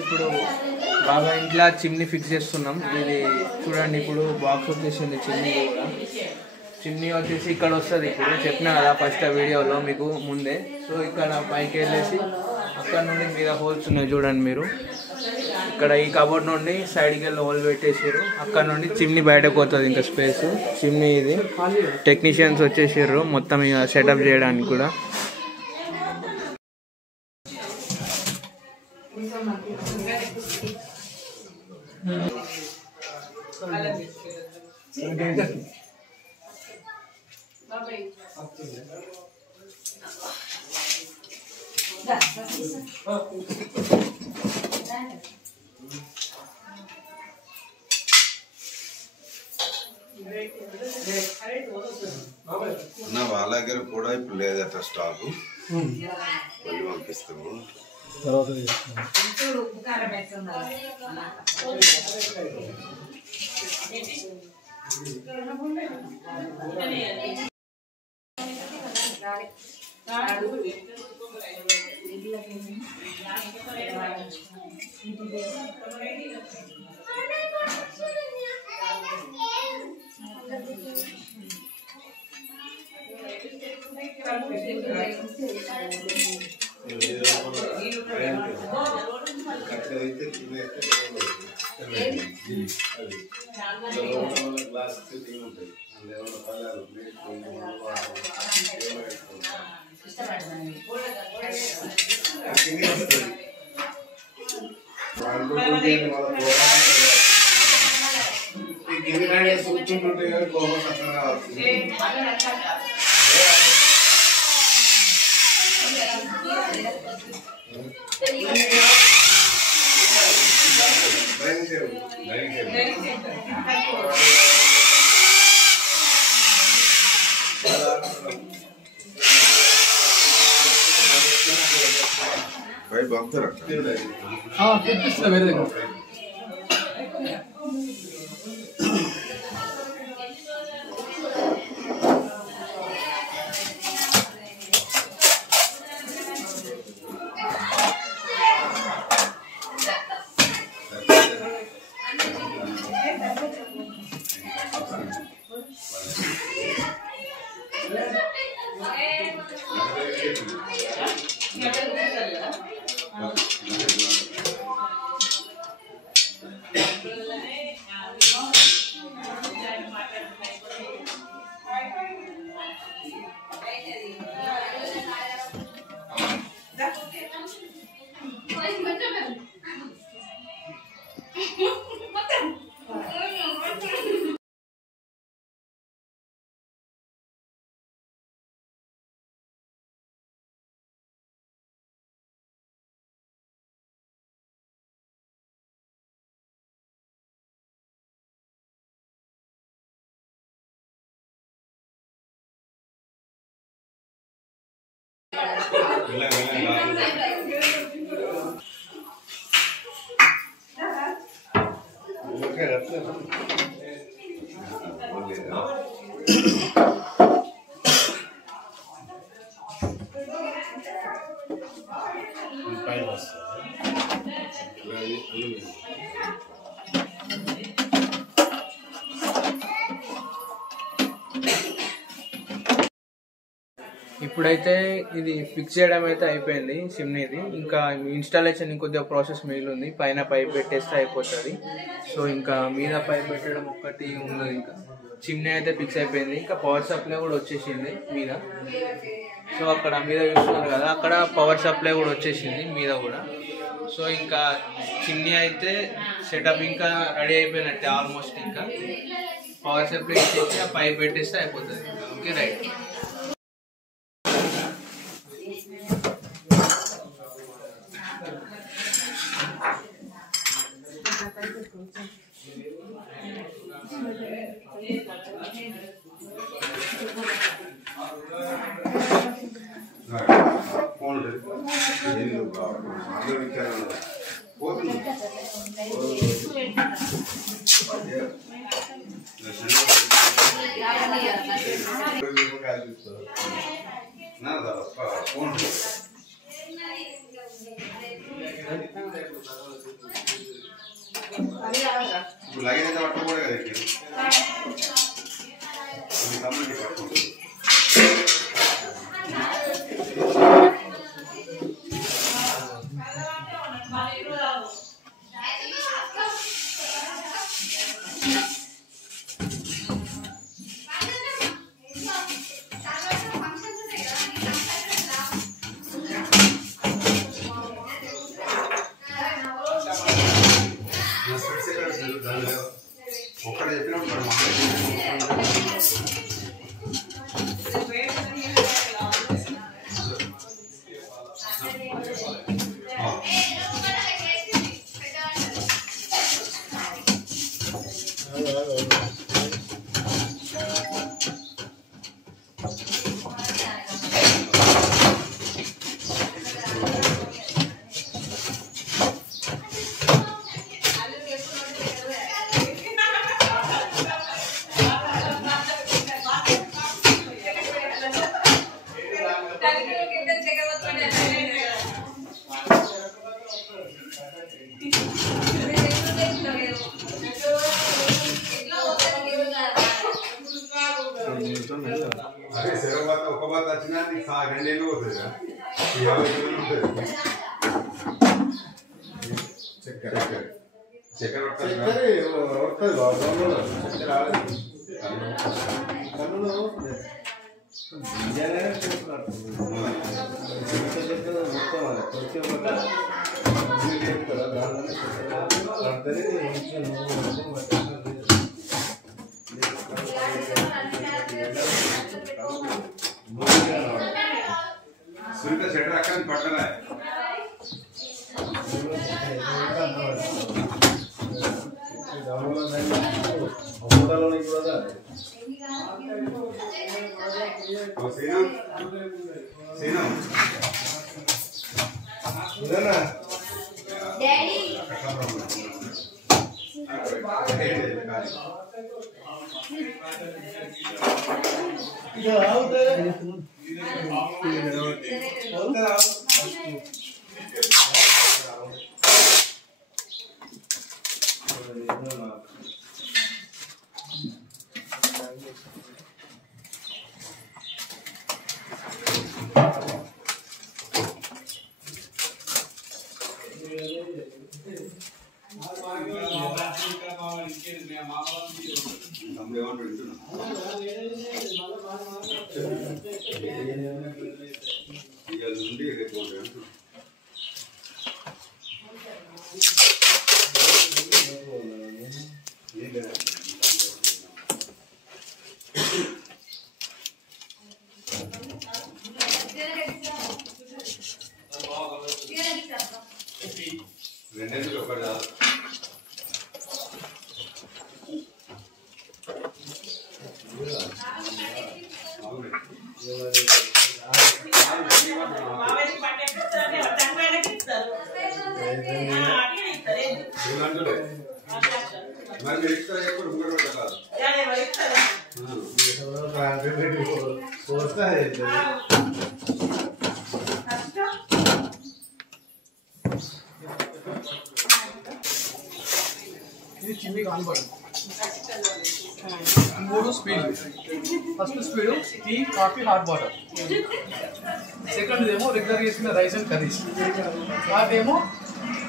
ఇప్పుడు బాగా ఇంట్లో చిమ్నీ ఫిక్స్ చేస్తున్నాం. ఇది చూడండి, ఇప్పుడు బాక్స్ వచ్చేసింది చిమ్నీ కూడా. చిమ్నీ వచ్చేసి ఇక్కడ వస్తుంది. ఇప్పుడు చెప్పినా కదా ఫస్ట్ వీడియోలో మీకు ముందే. సో ఇక్కడ పైకి వెళ్ళేసి అక్కడ నుండి మీద హోల్స్ ఉన్నాయి చూడండి మీరు. ఇక్కడ ఈ కబోర్డ్ నుండి సైడ్కి వెళ్ళి హోల్ పెట్టేసారు. అక్కడ నుండి చిమ్నీ బయటకు పోతుంది ఇంకా స్పేస్. చిమ్నీ ఇది టెక్నీషియన్స్ వచ్చేసారు మొత్తం ఇక సెటప్ చేయడానికి కూడా. నా వాళ్ళ దగ్గర కూడా ఇప్పుడు లేదట స్టాక్. మళ్ళీ పంపిస్తాము. भाई बात रखता है। हाँ किस मेरे देखो ఇప్పుడైతే ఇది ఫిక్స్ చేయడం అయితే అయిపోయింది చిమ్నీది. ఇంకా ఇన్స్టాలేషన్ ఇంకొద్దిగా ప్రాసెస్ మిగిలింది. పైన పైప్ పెట్టేస్తే అయిపోతుంది. సో ఇంకా మీద పైప్ పెట్టడం ఒక్కటి ఉన్నది. ఇంకా చిమ్నీ అయితే ఫిక్స్ అయిపోయింది. ఇంకా పవర్ సప్లై కూడా వచ్చేసింది మీద. సో అక్కడ మీద చూస్తున్నారు కదా, అక్కడ పవర్ సప్లై కూడా వచ్చేసింది మీద కూడా. సో ఇంకా చిమ్నీ అయితే సెటప్ ఇంకా రెడీ అయిపోయినట్టే ఆల్మోస్ట్. ఇంకా పవర్ సప్లై ఇచ్చేసి ఆ పైప్ పెట్టేస్తే అయిపోతుంది. Okay right. कौन अरे सेवा ఒక బాత వచ్చినా నీకు 2 ఏళ్ళు అవుతుందా ఈ 50 ఏళ్ళు ఉంటుంది చక్కెర చక్కెర వస్తుంది బాగుంది చక్కెర రాలేదు కన్నులో బియ్యాలే చేస్తున్నారు మొత్తం అది కొంచెం చెప్తారా దానిలోనే అంతనే सुनते सेटर अक्कन पटना है तो सीना सीना ना डैडी इधर आओ ఇది చిమ్మి కాన్బడి మూడు speed first speed tea coffee hot water second ఏమో రెగ్యులర్ చేసుకున్న రైస్ అండ్ కర్రీస్ థర్డ్ ఏమో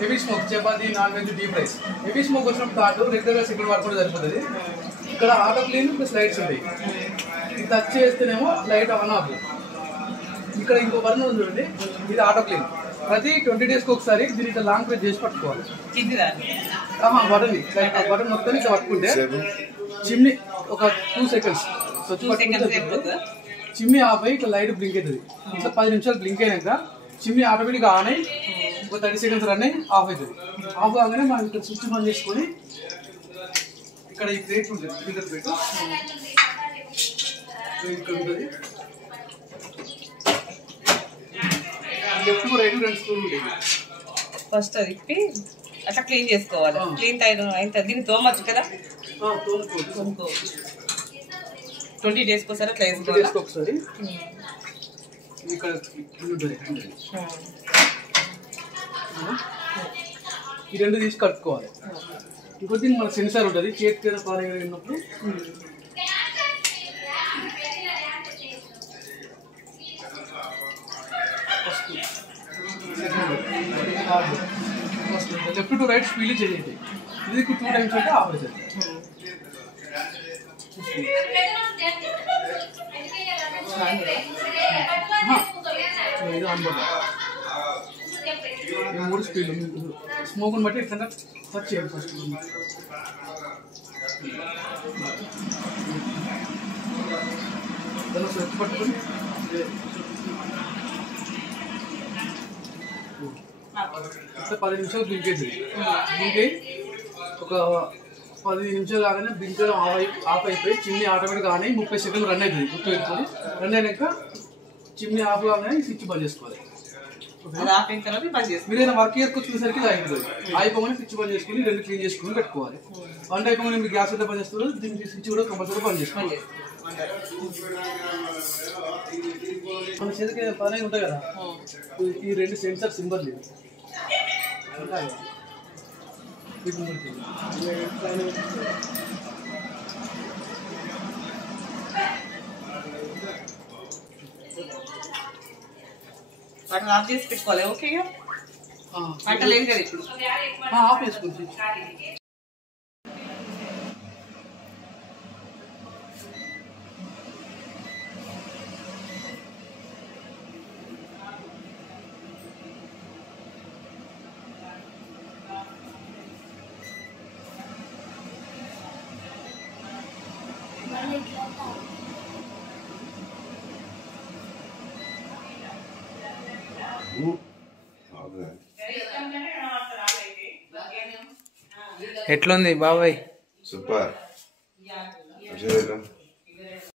heavy smoke chapati non veg deep rice heavy smoke వచ్చినప్పుడు థర్డ్ రెగ్యులర్గా సెకండ్ వాటర్ కూడా సరిపోతుంది ఇక్కడ ఆటో క్లీన్ ప్లస్ లైట్స్ ఉంటాయి ఇది టచ్ చేస్తేనేమో లైట్ ఆన్ ఆఫ్ ఇక్కడ ఇంకో బటన్ ఉంది చూడండి ఇది ఆటో క్లీన్ ప్రతి 20 డేస్కి ఒకసారి దీన్ని ఇట్లా లాంగ్ ప్రెస్ చేసి పట్టుకోవాలి బటన్ బటన్ మొత్తం ఇట్లా పట్టుకుంటే చిమ్ని ఒక 2 సెకండ్స్ చిమ్ని ఆఫ్ అయ్యి ఇట్లా లైట్ బ్లింక్ అవుతుంది ఇట్లా 10 నిమిషాలు బ్లింక్ అయినాక చిమ్ని ఆటోమేటిక్గా ఆన్ అయ్యి ఒక 30 సెకండ్స్ రన్ అయ్యి ఆఫ్ అవుతుంది ఆఫ్ కాగానే మనం ఇక్కడ స్విచ్ ఆన్ చేసుకొని ఇక్కడ ఈ ప్లేట్ ఉంటుంది ఫిల్టర్ ప్లేట్ ఇక్కడ ఉంటుంది లెఫ్ట్ రైట్ 2 స్పూన్లు ఉంటాయి ఫస్ట్ అది ఇప్పి అట్లా క్లీన్ చేసుకోవాలి క్లీన్ అయిన దీన్ని తోమచ్చు కదా 20 days ఒకసారి అట్లా 20 days ఒకసారి ఇక్కడ ఉంటుంది హ్యాండిల్. ఈ రెండు తీసి కట్టుకోవాలి. ఇంకొకటి మన సెన్సార్ ఉంటుంది, చేతికి ఏదో పాలు ఉన్నప్పుడు లెఫ్ట్ టు రైట్ స్పీడ్ చేయండి. ఇది 2 times అంటే ఆఫ్ అవుతుంది. ఇది అనమాట ఈ 3 స్పీడ్లు స్మోక్ని బట్టి ఎట్లా టచ్ చేయండి. ఫస్ట్ దాన్ని స్విచ్ పట్టుకొని 10 నిమిషాలు బింకేది. బింకే ఒక 10 నిమిషాలు కాగానే బింకడం ఆఫ్ అయిపోయి చిమ్నీ ఆటోమేటిక్ కానీ 30 సెకండ్లు రన్ అవుతుంది. గుర్తుపెట్టుకొని రన్ అయినాక చిమ్నీ ఆఫ్ కాగానే స్విచ్ బంద్ చేసుకోవాలి. మీరు ఏదైనా వర్క్ చేసుకొచ్చేసరికి ఇది అయిపోతుంది. అయిపోగానే స్విచ్ బంద్ చేసుకుని రెండు క్లీన్ చేసుకుని పెట్టుకోవాలి. వంట అయిపోగానే మీరు గ్యాస్ ఎంత బంద్ చేస్తారో దీనికి స్విచ్ కూడా కంపల్సరీ బంద్ చేసుకోవాలి. మన చేతికి పని ఉంటాయి కదా, ఈ రెండు సెన్సార్ సింబల్ లేదు. వాటిని ఆఫ్ చేసి పెట్టుకోవాలి. ఓకే వంట లేదు కదా ఇప్పుడు ఆఫ్ చేసుకోవచ్చు. ఎట్లుంది బాబాయ్? సూపర్.